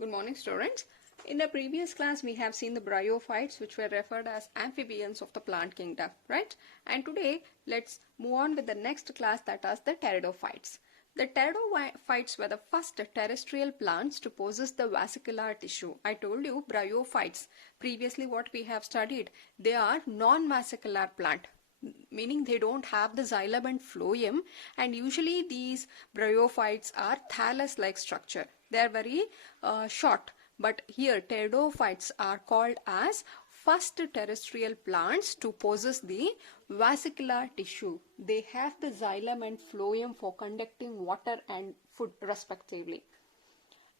Good morning, students. In the previous class, we have seen the bryophytes, which were referred as amphibians of the plant kingdom, right? And today, let's move on with the next class, that is the pteridophytes. The pteridophytes were the first terrestrial plants to possess the vesicular tissue. I told you bryophytes, previously what we have studied, they are non-vesicular plant, meaning they don't have the xylem and phloem, and usually these bryophytes are thallus-like structure. They are very short, but here pteridophytes are called as first terrestrial plants to possess the vesicular tissue. They have the xylem and phloem for conducting water and food respectively.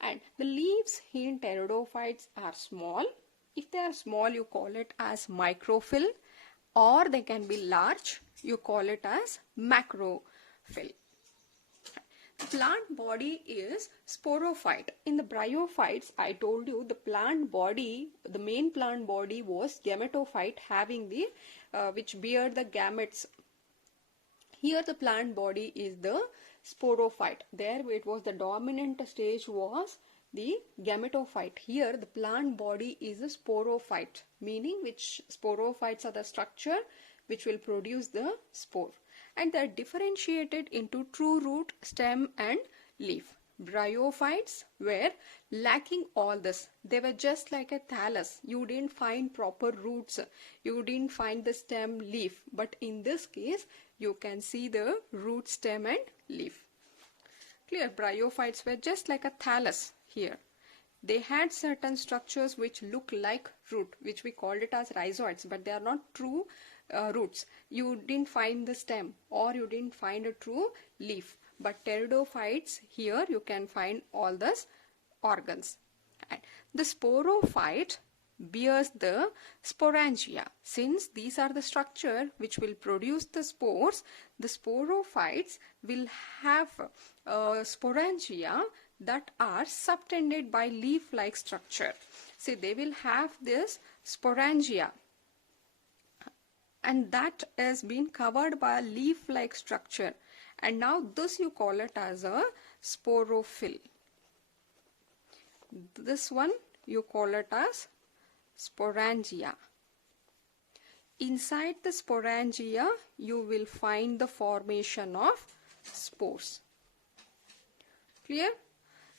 And the leaves in pteridophytes are small. If they are small, you call it as microphyll, or they can be large, you call it as macrophyll. The plant body is sporophyte. In the bryophytes, I told you the plant body, the main plant body was gametophyte, having the which bear the gametes. Here the plant body is the sporophyte. There it was the dominant stage was the gametophyte. Here the plant body is a sporophyte, meaning which sporophytes are the structure which will produce the spore, and they are differentiated into true root, stem and leaf. Bryophytes were lacking all this. They were just like a thallus. You didn't find proper roots, you didn't find the stem, leaf, but in this case you can see the root, stem and leaf. Clear? Bryophytes were just like a thallus here. They had certain structures which look like root, which we called it as rhizoids, but they are not true roots. You didn't find the stem or you didn't find a true leaf, but pteridophytes, here you can find all these organs. And the sporophyte bears the sporangia. Since these are the structure which will produce the spores, the sporophytes will have sporangia that are subtended by leaf-like structure. See, they will have this sporangia, and that has been covered by a leaf-like structure, and now this you call it as a sporophyll. This one you call it as sporangia. Inside the sporangia you will find the formation of spores. Clear?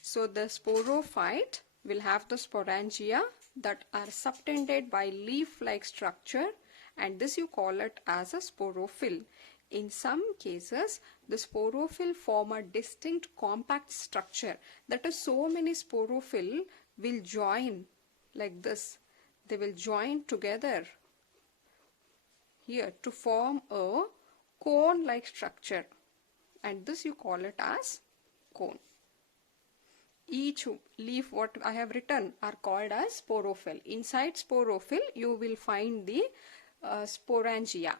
So the sporophyte will have the sporangia that are subtended by leaf-like structure, and this you call it as a sporophyll. In some cases, the sporophyll form a distinct compact structure. That is, so many sporophyll will join like this. They will join together here to form a cone-like structure, and this you call it as cone. Each leaf what I have written are called as sporophyll. Inside sporophyll you will find the sporangia,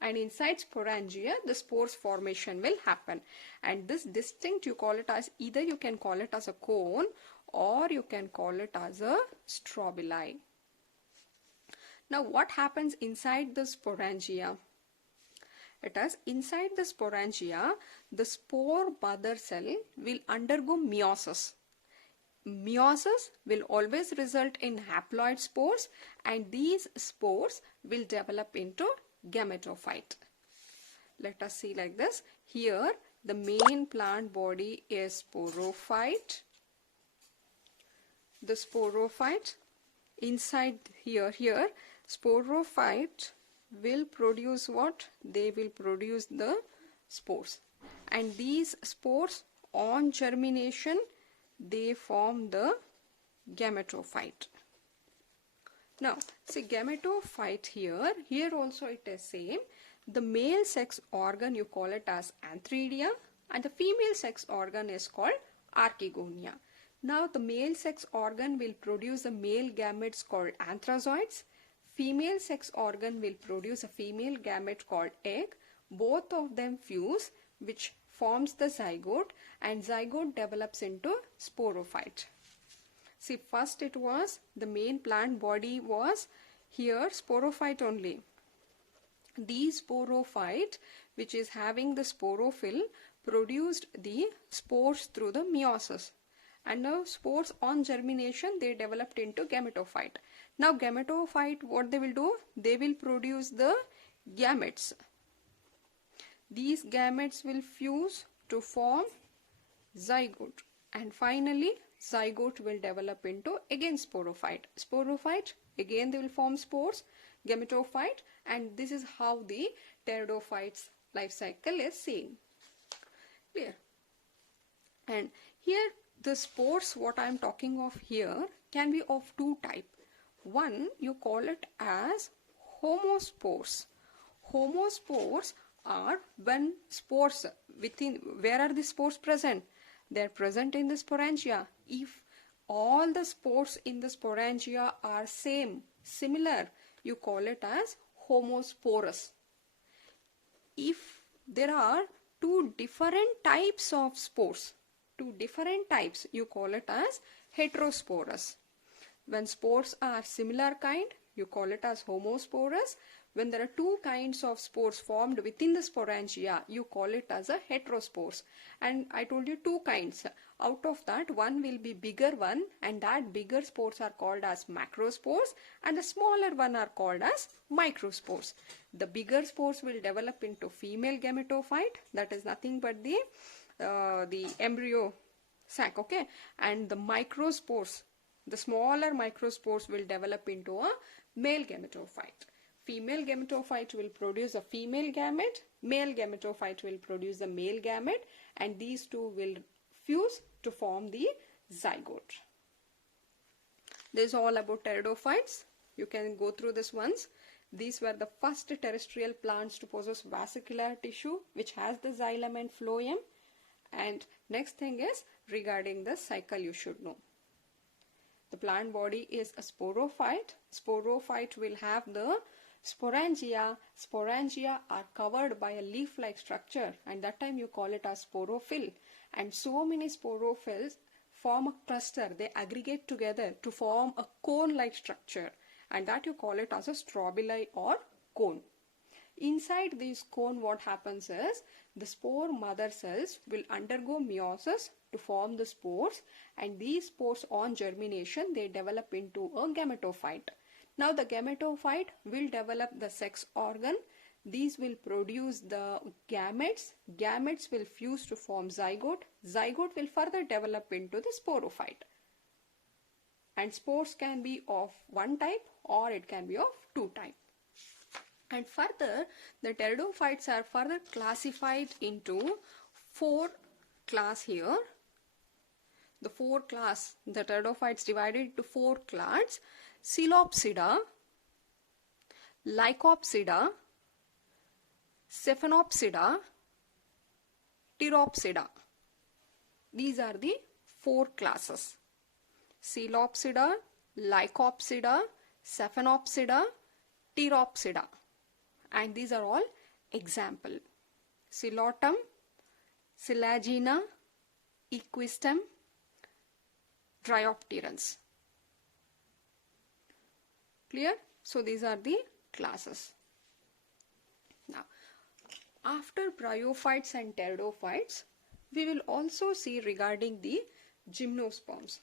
and inside sporangia the spores formation will happen, and this distinct you call it as, either you can call it as a cone or you can call it as a strobili. Now what happens inside the sporangia? It is inside the sporangia, the spore mother cell will undergo meiosis. Meiosis will always result in haploid spores, and these spores will develop into gametophyte. Let us see like this. Here the main plant body is sporophyte. The sporophyte inside here sporophyte will produce what? They will produce the spores, and these spores on germination they form the gametophyte. Now see, gametophyte here also it is same. The male sex organ you call it as antheridia, and the female sex organ is called archegonia. Now the male sex organ will produce the male gametes called anthrazoids. Female sex organ will produce a female gamete called egg. Both of them fuse, which forms the zygote, and zygote develops into sporophyte. See, first it was the main plant body was here sporophyte only. These sporophyte, which is having the sporophyll, produced the spores through the meiosis, And now spores on germination, they developed into gametophyte. Now gametophyte, what they will do? They will produce the gametes. These gametes will fuse to form zygote, and finally zygote will develop into again sporophyte. Sporophyte, again they will form spores, gametophyte, and this is how the pteridophytes life cycle is seen. Clear? And here the spores what I am talking of here can be of two types. One, you call it as homospores. Homospores are when spores within, where are the spores present? They are present in the sporangia. If all the spores in the sporangia are similar, you call it as homosporous. If there are two different types of spores, you call it as heterosporous. When spores are similar kind, you call it as homosporous. When there are two kinds of spores formed within the sporangia, you call it as a heterospores. And I told you two kinds. Out of that, one will be bigger one, and that bigger spores are called as macrospores, and the smaller one are called as microspores. The bigger spores will develop into female gametophyte, that is nothing but the embryo sac, okay? And the microspores, the smaller microspores will develop into a male gametophyte. Female gametophyte will produce a female gamete, male gametophyte will produce a male gamete, and these two will fuse to form the zygote. This is all about pteridophytes. You can go through this once. These were the first terrestrial plants to possess vesicular tissue which has the xylem and phloem. And next thing is regarding the cycle you should know. The plant body is a sporophyte. Sporophyte will have the sporangia. Sporangia are covered by a leaf-like structure, and that time you call it as sporophyll. And so many sporophylls form a cluster. They aggregate together to form a cone-like structure, and that you call it as a strobili or cone. Inside this cone, what happens is the spore mother cells will undergo meiosis to form the spores, and these spores on germination they develop into a gametophyte. Now the gametophyte will develop the sex organ. These will produce the gametes. Gametes will fuse to form zygote. Zygote will further develop into the sporophyte. And spores can be of one type or it can be of two types. And further, the pteridophytes are further classified into four class here. The four class, the pteridophytes divided into four clades: Coelopsida, Lycopsida, Stephanopsida, Pteropsida. These are the four classes: Coelopsida, Lycopsida, Stephanopsida, Pteropsida. And these are all example: Coelotum, Silagina, Equistem, Dryopterans. Clear? So these are the classes. Now, after bryophytes and pteridophytes, we will also see regarding the gymnosperms.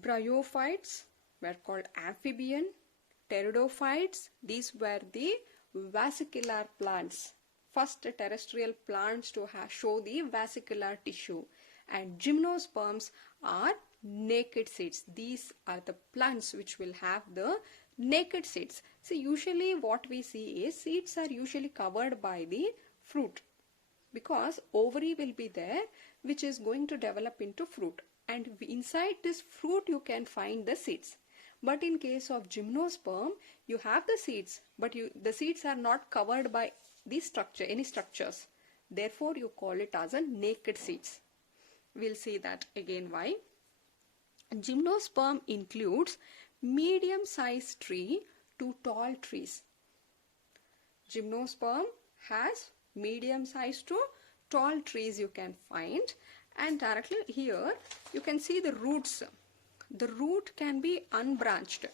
Bryophytes were called amphibian. Pteridophytes, these were the vesicular plants. First terrestrial plants to show the vesicular tissue. And gymnosperms are naked seeds. These are the plants which will have the naked seeds. So usually what we see is seeds are usually covered by the fruit, because ovary will be there which is going to develop into fruit, and inside this fruit you can find the seeds. But in case of gymnosperm, you have the seeds, but the seeds are not covered by the structure, any structures. Therefore you call it as a naked seeds. We'll see that again why. Gymnosperm includes medium-sized tree to tall trees. Gymnosperm has medium-sized to tall trees you can find, and directly here you can see the roots. The root can be unbranched.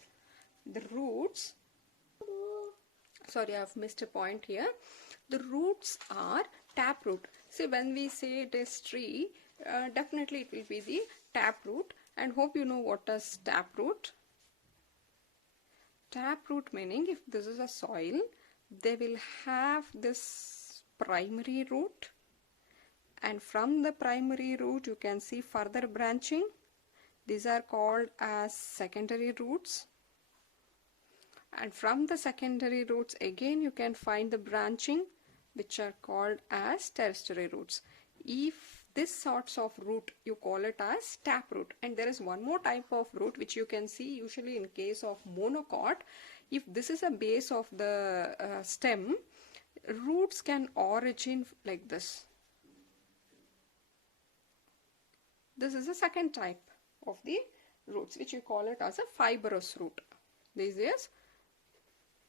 The roots, sorry, I have missed a point here. The roots are taproot. See, when we say it is tree, Definitely it will be the taproot, and hope you know what is taproot. Taproot meaning if this is a soil, they will have this primary root, and from the primary root you can see further branching. These are called as secondary roots, and from the secondary roots again you can find the branching, which are called as tertiary roots. If this sorts of root, you call it as taproot. And there is one more type of root which you can see usually in case of monocot. If this is a base of the stem, roots can origin like this. This is the second type of the roots, which you call it as a fibrous root. This is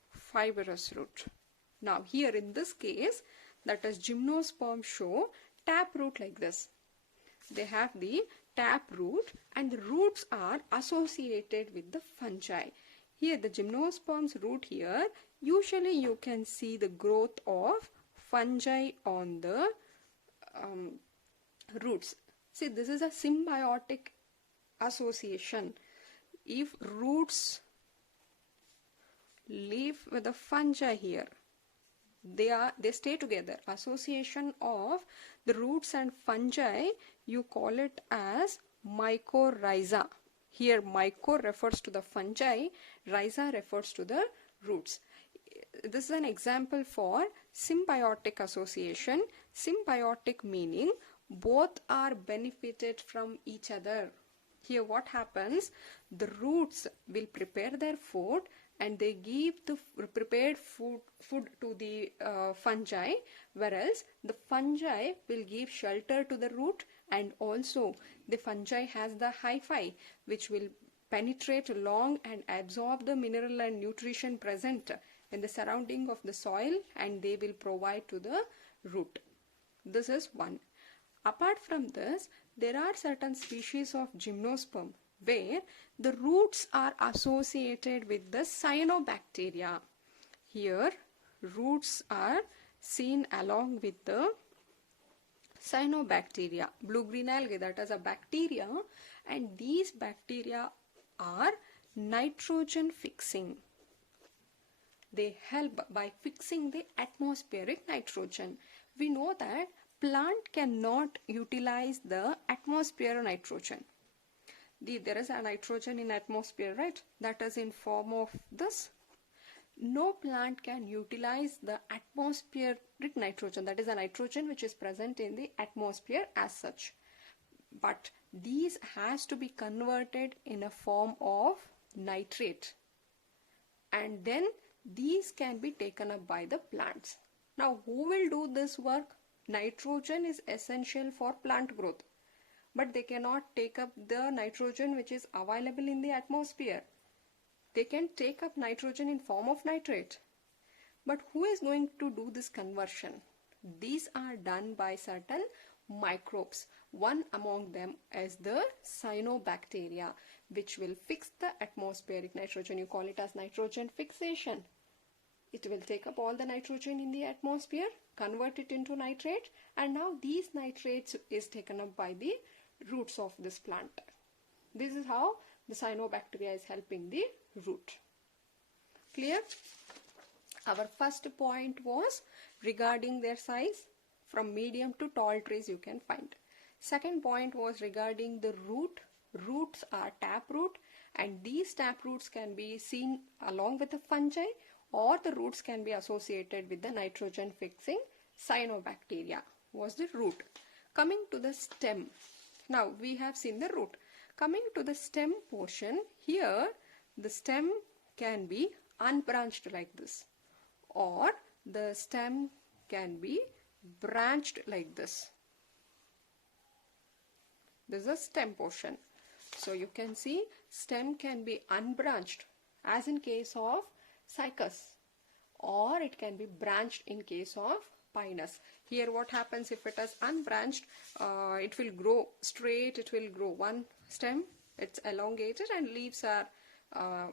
fibrous root. Now here in this case, that is gymnosperms show taproot like this. They have the taproot, and the roots are associated with the fungi. Here the gymnosperms root here, usually you can see the growth of fungi on the roots. See, this is a symbiotic association. If roots live with the fungi here, they stay together. Association of the roots and fungi, you call it as mycorrhiza. Here myco refers to the fungi, rhiza refers to the roots. This is an example for symbiotic association. Symbiotic meaning both are benefited from each other. Here what happens, the roots will prepare their food and they give the prepared food to the fungi, whereas the fungi will give shelter to the root, and also the fungi has the hyphae which will penetrate along and absorb the mineral and nutrition present in the surrounding of the soil, and they will provide to the root. This is one. Apart from this, there are certain species of gymnosperm where the roots are associated with the cyanobacteria. Here roots are seen along with the cyanobacteria, blue-green algae, that is a bacteria, and these bacteria are nitrogen fixing. They help by fixing the atmospheric nitrogen. We know that plant cannot utilize the atmosphere nitrogen. There is a nitrogen in atmosphere, right? That is in form of this. No plant can utilize the atmospheric nitrogen, that is a nitrogen which is present in the atmosphere as such. But these has to be converted in a form of nitrate, and then these can be taken up by the plants. Now who will do this work? Nitrogen is essential for plant growth, but they cannot take up the nitrogen which is available in the atmosphere. They can take up nitrogen in form of nitrate, but who is going to do this conversion? These are done by certain microbes. One among them is the cyanobacteria, which will fix the atmospheric nitrogen. You call it as nitrogen fixation. It will take up all the nitrogen in the atmosphere, convert it into nitrate, and now these nitrates is taken up by the roots of this plant. This is how the cyanobacteria is helping the root. Clear? Our first point was regarding their size. From medium to tall trees you can find. Second point was regarding the root. Roots are taproot, and these taproots can be seen along with the fungi, or the roots can be associated with the nitrogen fixing cyanobacteria. Was the root. Coming to the stem. Now we have seen the root. Coming to the stem portion, here the stem can be unbranched like this, or the stem can be branched like this. This is a stem portion. So you can see stem can be unbranched as in case of cycas, or it can be branched in case of pinus. Here what happens, if it is unbranched, it will grow straight, it will grow one stem, it's elongated, and leaves are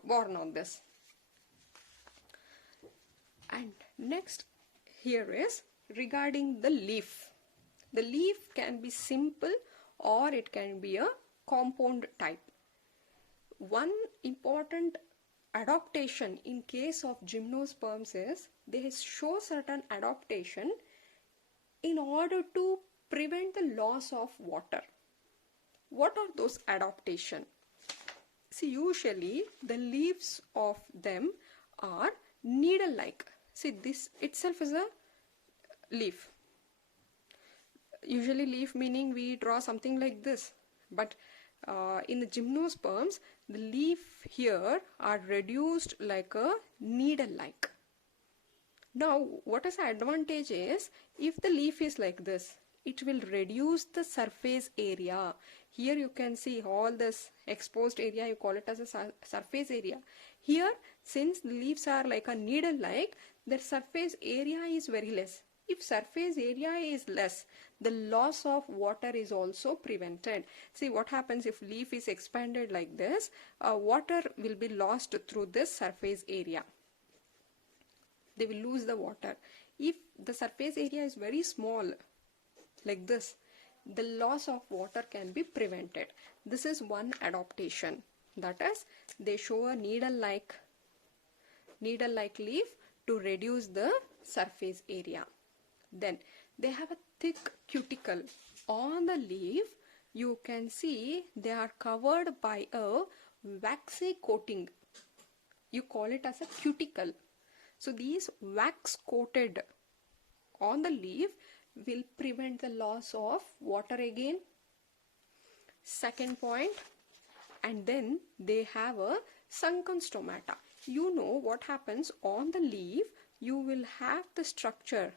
born on this. And next here is regarding the leaf. The leaf can be simple or it can be a compound type. One important adaptation in case of gymnosperms is they show certain adaptation in order to prevent the loss of water. What are those adaptation? See, usually the leaves of them are needle-like. See, this itself is a leaf. Usually leaf meaning we draw something like this, but in the gymnosperms, the leaf here are reduced like a needle-like. Now, what is the advantage is, if the leaf is like this, it will reduce the surface area. Here you can see all this exposed area, you call it as a surface area. Here, since the leaves are like a needle-like, their surface area is very less. If surface area is less, the loss of water is also prevented. See what happens if leaf is expanded like this, water will be lost through this surface area. They will lose the water. If the surface area is very small, like this, the loss of water can be prevented. This is one adaptation. That is, they show a needle-like leaf to reduce the surface area. Then they have a thick cuticle. On the leaf, you can see they are covered by a waxy coating. You call it as a cuticle. So these wax coated on the leaf will prevent the loss of water again. Second point, and then they have a sunken stomata. You know what happens on the leaf, you will have the structure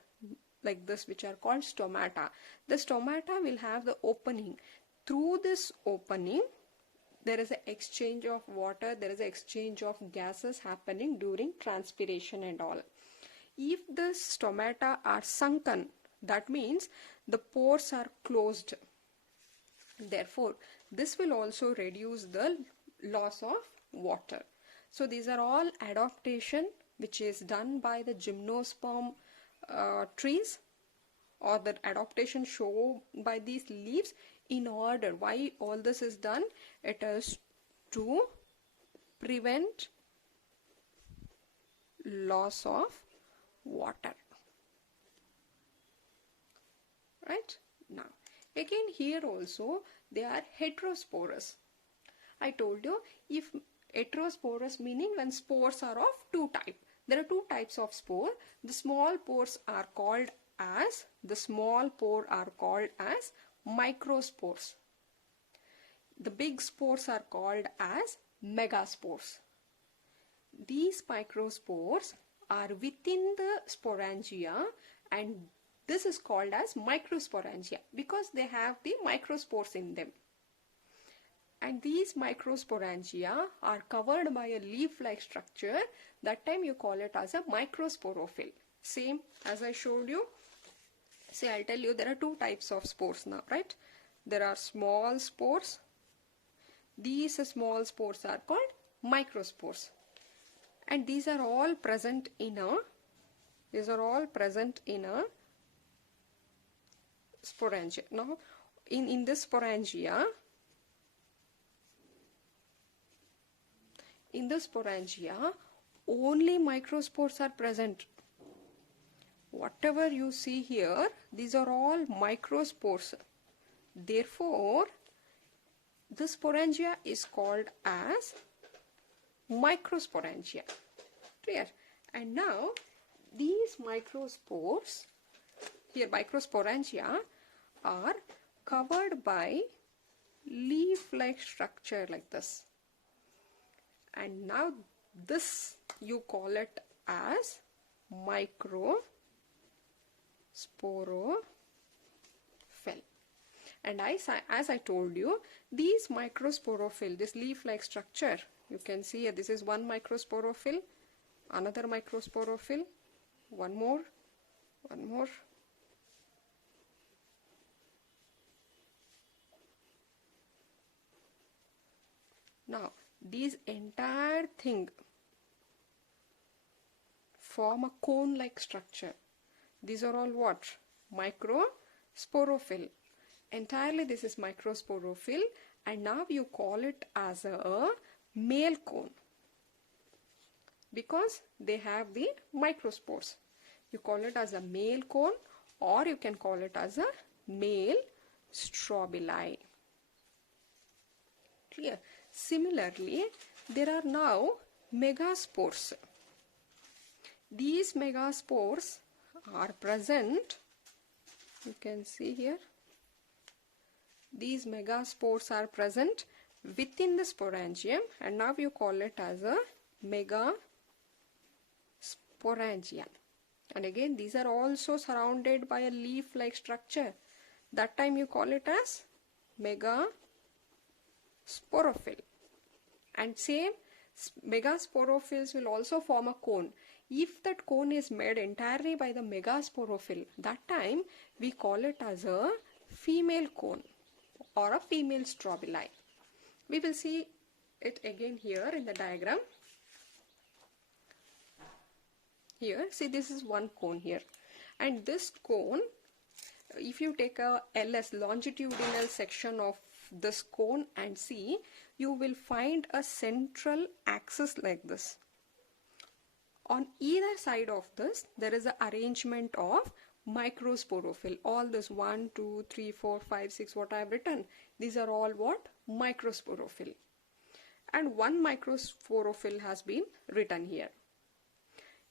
like this which are called stomata. The stomata will have the opening. Through this opening, there is an exchange of water, there is an exchange of gases happening during transpiration and all. If the stomata are sunken, that means the pores are closed. Therefore, this will also reduce the loss of water. So these are all adaptation which is done by the gymnosperm trees, or the adaptation shown by these leaves. In order, why all this is done? It is to prevent loss of water. Right? Now, again here also they are heterosporous. I told you, if heterosporous meaning when spores are of two types. There are two types of spore. The small pores are called as microspores. The big spores are called as megaspores. These microspores are within the sporangia, and this is called as microsporangia because they have the microspores in them. And these microsporangia are covered by a leaf-like structure. That time you call it as a microsporophyll. Same as I showed you. See, I'll tell you there are two types of spores now, right? There are small spores. These small spores are called microspores. And these are all present in a sporangia. Now, in this sporangia, only microspores are present. Whatever you see here, these are all microspores. Therefore, the sporangia is called as microsporangia. Clear? And now, these microspores, here microsporangia, are covered by leaf-like structure like this. And now this you call it as microsporophyle. And as I told you, these microsporophyle, this leaf-like structure, you can see this is one microsporophyle, another microsporophyle, one more. Now, these entire thing form a cone-like structure. These are all what? Microsporophyle. entirely this is microsporophyll, and now you call it as a male cone because they have the microspores. You call it as a male cone, or you can call it as a male strobili. Clear? Similarly, there are now megaspores. These megaspores are present, you can see here, these megaspores are present within the sporangium, and now you call it as a megasporangium. And again, these are also surrounded by a leaf-like structure. That time you call it as megasporophyll. And same, megasporophylls will also form a cone. If that cone is made entirely by the megasporophyll, that time we call it as a female cone or a female strobili. We will see it again here in the diagram. Here, see, this is one cone here, and this cone, if you take a LS, longitudinal section of this cone, and see, you will find a central axis like this. On either side of this, there is an arrangement of microsporophyll. All this 1, 2, 3, 4, 5, 6, what I have written, these are all what? Microsporophyll. And one microsporophyll has been written here.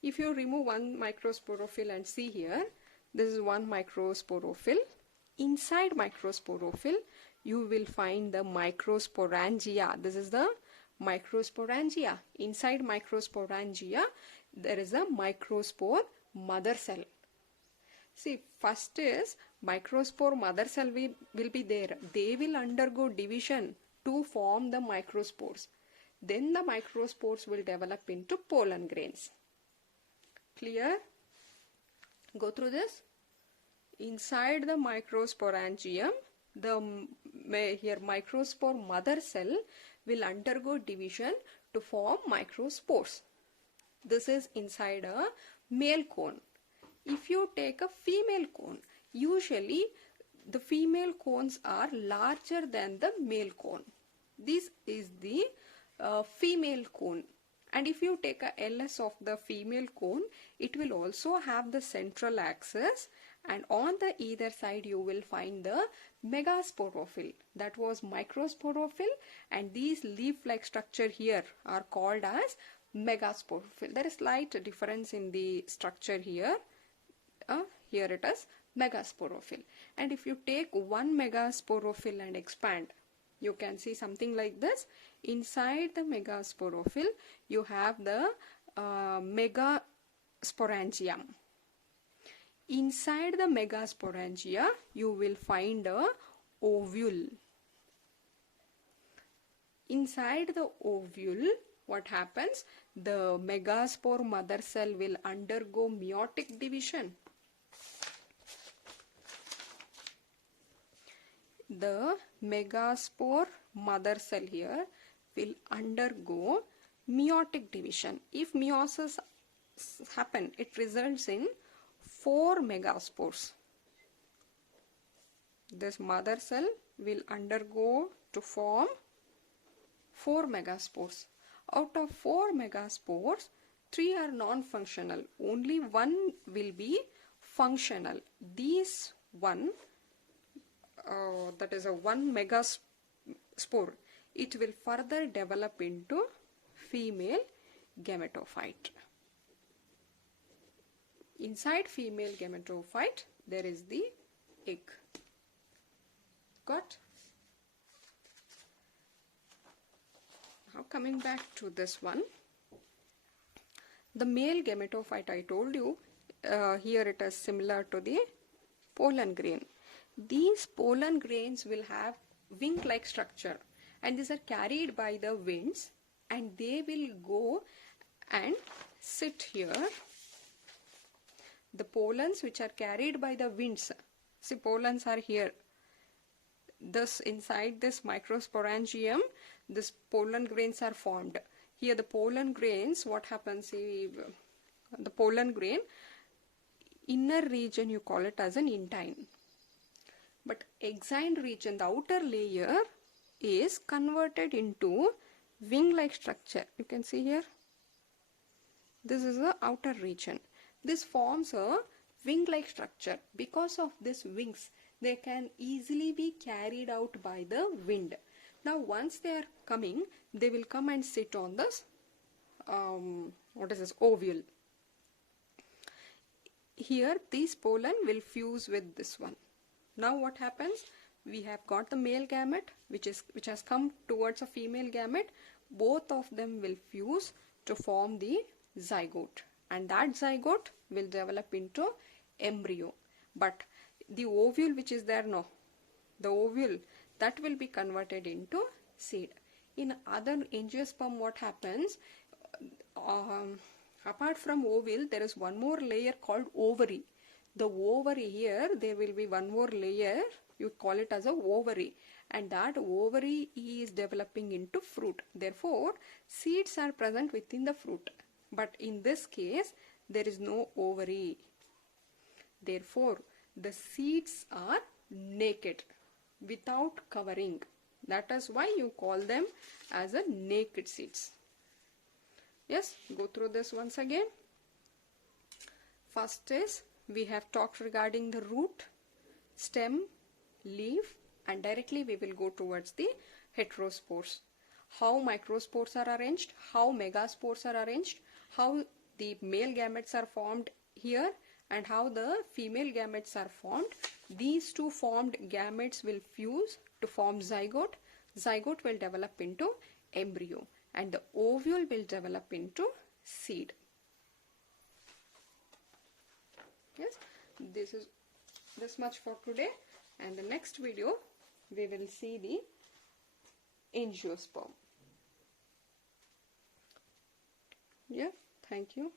If you remove one microsporophyll and see here, this is one microsporophyll. Inside microsporophyll, you will find the microsporangia. This is the microsporangia. Inside microsporangia, there is a microspore mother cell. See, first is microspore mother cell will be there. They will undergo division to form the microspores. Then the microspores will develop into pollen grains. Clear? Go through this. Inside the microsporangium, the here microspore mother cell will undergo division to form microspores. This is inside a male cone. If you take a female cone, usually the female cones are larger than the male cone. This is the female cone. And if you take a LS of the female cone, it will also have the central axis, and on the either side you will find the megasporophyll. That was microsporophyll, and these leaf-like structure here are called as megasporophyll. There is slight difference in the structure here. Here it is megasporophyll. And if you take one megasporophyll and expand, you can see something like this. Inside the megasporophyll, you have the megasporangium. Inside the megasporangia, you will find a ovule. Inside the ovule, what happens? The megaspore mother cell will undergo meiotic division. The megaspore mother cell here will undergo meiotic division. If meiosis happen, it results in 4 megaspores. This mother cell will undergo to form 4 megaspores. Out of 4 megaspores, 3 are non-functional. Only one will be functional. These one, that is a 1 megaspore, it will further develop into female gametophyte. Inside female gametophyte, there is the egg. Got? Now coming back to this one, the male gametophyte, I told you, here it is similar to the pollen grain. These pollen grains will have wing-like structure, and these are carried by the winds, and they will go and sit here. The pollens which are carried by the winds, see, pollens are here. This inside this microsporangium, this pollen grains are formed. Here the pollen grains, what happens? See, the pollen grain, inner region you call it as an intine. but exine region, the outer layer, is converted into wing-like structure. You can see here. This is the outer region. This forms a wing-like structure. Because of this wings, they can easily be carried out by the wind. Now once they are coming, they will come and sit on this ovule. Here these pollen will fuse with this one. Now what happens? We have got the male gamete which has come towards a female gamete. Both of them will fuse to form the zygote, and that zygote will develop into embryo. But the ovule which is there now, the ovule, that will be converted into seed. In other angiosperm, what happens? Apart from ovule, there is one more layer called ovary. The ovary, here there will be one more layer, you call it as a ovary, and that ovary is developing into fruit. Therefore seeds are present within the fruit, but in this case there is no ovary. Therefore the seeds are naked, without covering. That is why you call them as a naked seeds. Yes, go through this once again. First is, we have talked regarding the root, stem, leaf, and directly we will go towards the heterospores. How microspores are arranged, how megaspores are arranged, how the male gametes are formed here, and how the female gametes are formed. These two formed gametes will fuse to form zygote. Zygote will develop into embryo, and the ovule will develop into seed. Yes, this is this much for today, and the next video we will see the angiosperm. Yeah, thank you.